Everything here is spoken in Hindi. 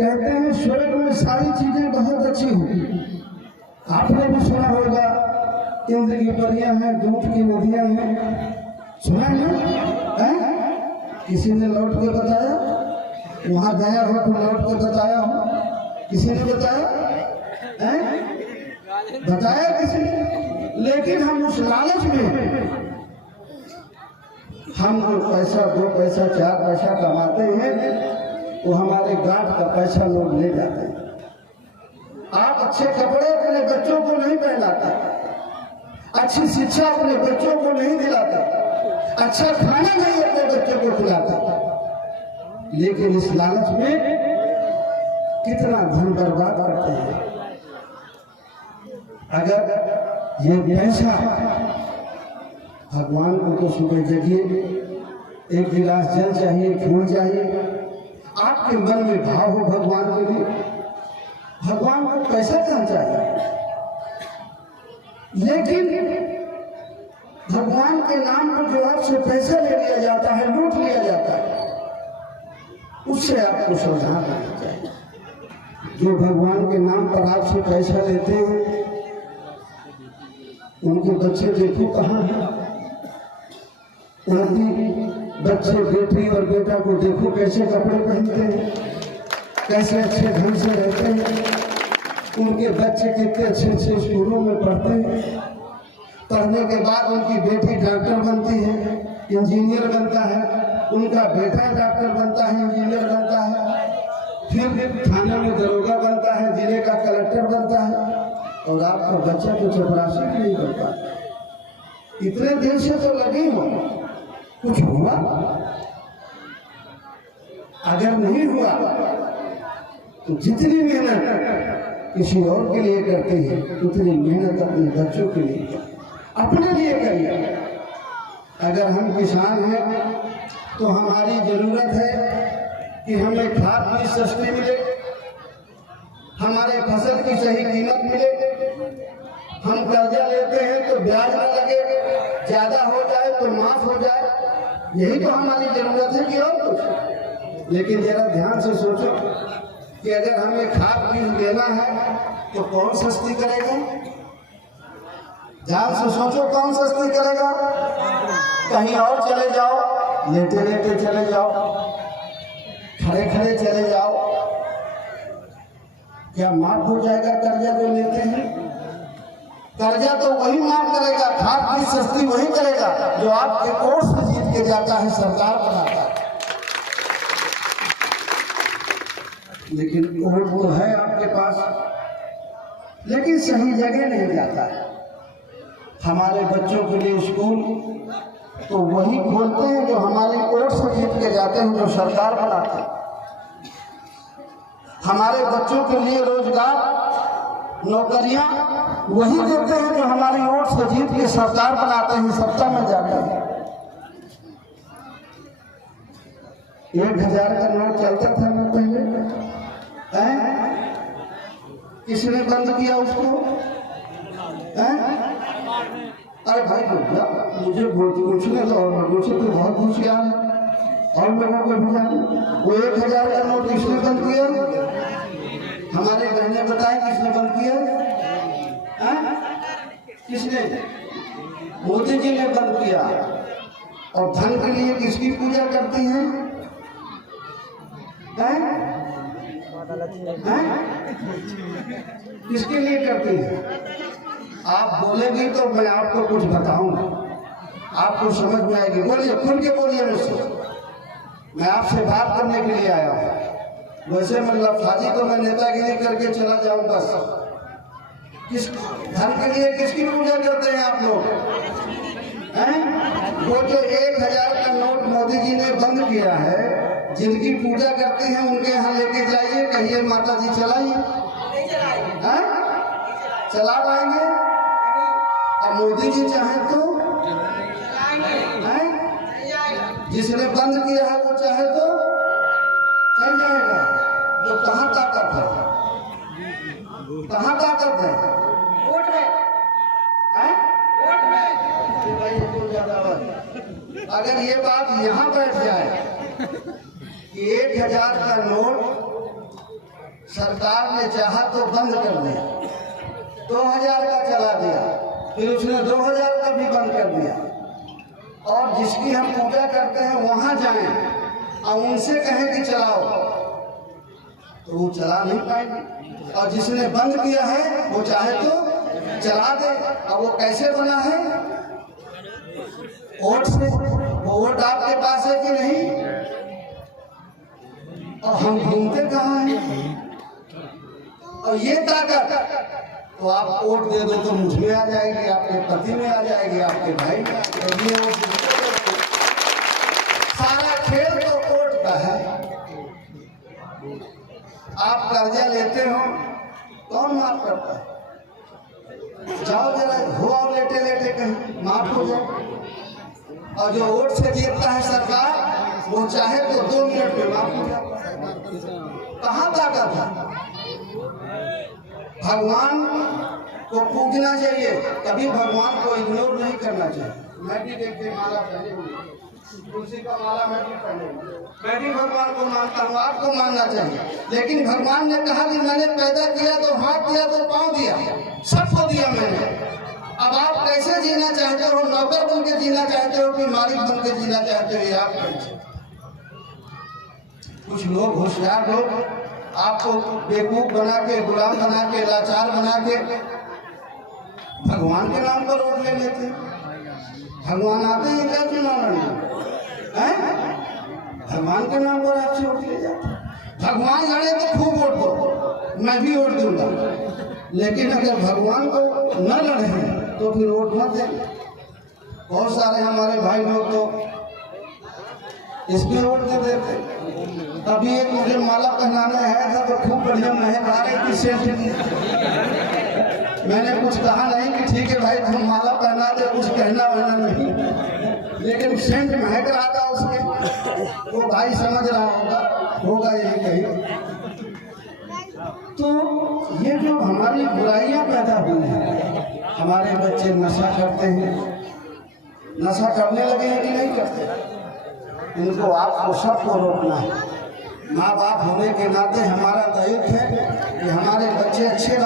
कहते हैं स्वर्ग में सारी चीजें बहुत अच्छी होती। आपने भी सुना होगा, इंद्र की परियां हैं, दूध की नदियां हैं, सुना है? किसी ने लौट के बताया? वहां गया हो तो लौट के बताया हो? किसी ने बताया? बताया किसी ने? लेकिन हम उस लालच में हम जो पैसा, 2 पैसा 4 पैसा कमाते हैं, वो हमारे गांठ का पैसा लोग ले जाते हैं। आप अच्छे कपड़े अपने बच्चों को नहीं पहनाते, अच्छी शिक्षा अपने बच्चों को नहीं दिलाते, अच्छा खाना नहीं अपने बच्चों को खिलाते, लेकिन इस लालच में कितना धन बर्बाद करते हैं। अगर ये पैसा, भगवान को तो सुबह जगिए, 1 गिलास जल चाहिए, फूल चाहिए, आपके मन में भाव हो भगवान के लिए, भगवान को पैसा कहाँ चाहिए। लेकिन भगवान के नाम पर जो आपसे पैसा ले लिया जाता है, लूट लिया जाता है, उससे आपको सावधान रहना चाहिए। जो भगवान के नाम पर आपसे पैसा लेते हैं, उनके बच्चे देखो कहाँ हैं। उनकी बच्चे, बेटी और बेटा को देखो कैसे कपड़े पहनते हैं, कैसे अच्छे ढंग से रहते हैं। उनके बच्चे कितने अच्छे अच्छे स्कूलों में पढ़ते हैं, पढ़ने के बाद उनकी बेटी डॉक्टर बनती है, इंजीनियर बनता है, उनका बेटा डॉक्टर बनता है, इंजीनियर बनता है, फिर थाने में दरोगा बनता है, जिले का कलेक्टर बनता है, और आपका बच्चा तो चपरासी नहीं कर पाता। इतने दिन से तो लगी हो, कुछ हुआ? अगर नहीं हुआ तो जितनी मेहनत किसी और के लिए करते हैं, उतनी मेहनत अपने बच्चों के लिए, अपने लिए करिए। अगर हम किसान हैं तो हमारी जरूरत है कि हमें खाद भी सस्ती मिले, हमारे फसल की सही कीमत मिले। हम कर्जा लेते हैं तो ब्याज न लगे, ज्यादा हो जाए तो माफ हो जाए, यही तो हमारी जरूरत है कि और कुछ। लेकिन जरा ध्यान से सोचो कि अगर हमें खाद बीज देना है तो कौन सस्ती करेगा? ध्यान से सोचो, कौन सस्ती करेगा? कहीं और चले जाओ, लेटे लेटे चले जाओ, खड़े खड़े चले जाओ, क्या माफ हो जाएगा कर्जा जो लेते हैं? कर्जा तो वही माफ करेगा, खाद बीज सस्ती वही करेगा जो आपके कोर्ट से जीत के जाता है, सरकार बनाता है। लेकिन वोट वो है आपके पास, लेकिन सही जगह नहीं जाता है। हमारे बच्चों के लिए स्कूल तो वही खोलते हैं जो हमारे कोर्ट से जीत के जाते हैं, जो सरकार बनाते हैं। हमारे बच्चों के लिए रोजगार, नौकरियां वही देते हैं जो हमारी वोट से जीत के सरकार बनाते हैं, सत्ता में जाते हैं। 1000 का नोट चलता था ना पहले, किसने बंद किया उसको? अरे भाई मुझे पूछने तो, मुझे तो बहुत होशियार है और लोगों को भी जाने। वो 1000 का नोट किसने बंद किया? हमारे बहने बताए किसने बंद किया? किसने? मोदी जी ने बंद किया। और धन के लिए किसकी पूजा करती हैं? किसके लिए करती हैं? आप बोलेंगे तो मैं आपको कुछ बताऊंगा, आपको समझ में आएगी। बोलिए, खुल के बोलिए मुझसे, मैं आपसे बात करने के लिए आया हूँ। वैसे मैं लफाजी तो मैं नेतागिरी करके चला जाऊं बस। किस धन के लिए किसकी पूजा करते हैं आप लोग? वो जो 1000 का नोट मोदी जी ने बंद किया है, जिनकी पूजा करते हैं उनके यहाँ लेके जाइए, कहिए माता जी चलाइए, चला पाएंगे? और मोदी जी चाहे तो जिसने बंद किया है वो चाहे तो चल जाएगा। तो कहाँ ताकत है? कहाँ ताकत है? वोट में। अगर ये बात यहाँ बैठ जाए कि 1000 का नोट सरकार ने चाहा तो बंद कर दिया, 2000 का चला दिया, फिर उसने 2000 का भी बंद कर दिया। और जिसकी हम पूजा करते हैं वहां जाएं और उनसे कहें कि चलाओ तो वो चला नहीं पाएंगे, और जिसने बंद किया है वो चाहे तो चला दे। और वो कैसे बना है? वोट से। वो वोट आपके पास है कि नहीं? और हम घूमते कहाँ हैं? और ये ताकत तो आप वोट दे दो तो मुझ में आ जाएगी, आपके पति में आ जाएगी, आपके भाई में। सारा खेल तो वोट का है। आप कर्जा लेते हो, कौन माफ करता है? जाओ जरा हो और लेटे लेटे कहीं माफ हो जाए। और जो वोट से जीतता है सरकार, वो चाहे तो 2 मिनट में माफ हो जाता है। कहाँ ताकत है? भगवान को पूजना चाहिए, कभी भगवान को इग्नोर नहीं करना चाहिए। मैं भी देखते माला पहने हुए, तुलसी का माला मैं भी पहने हुए, मैं भी भगवान को मानता हूँ, आपको मानना चाहिए। लेकिन भगवान ने कहा कि मैंने पैदा किया तो हाथ दिया तो पाँव दिया, सबको दिया मैंने। अब आप कैसे जीना चाहते हो? नौकर बन के जीना चाहते हो कि मालिक बन के जीना चाहते हो? ये आप कैसे? कुछ लोग होशियार लोग आपको बेवकूफ बना के, गुलाम बना के, लाचार बना के भगवान के नाम पर वोट ले लेते। भगवान आते हैं क्या चुनाव लड़ने? भगवान के नाम पर आपसे वोट ले जाते। भगवान लड़े तो खूब वोट दो, मैं भी वोट दूंगा। लेकिन अगर भगवान को न लड़े तो फिर वोट मत दें। बहुत सारे हमारे भाई लोग तो इसमें वोट दे देते। अभी एक मुझे माला पहनाने आया था तो खूब बढ़िया महक आ रही थी सेंट की। मैंने कुछ कहा नहीं कि ठीक है भाई तुम माला पहना दे, कुछ कहना वहना नहीं, लेकिन सेंट महक रहा था उसमें, वो भाई समझ रहा होगा यही कहीं। तो ये जो हमारी बुराइयां पैदा हुई हैं, हमारे बच्चे नशा करते हैं, नशा करने लगे हैं कि नहीं करते? इनको आपको सबको रोकना है। माँ बाप होने के नाते हमारा दायित्व है कि हमारे बच्चे अच्छे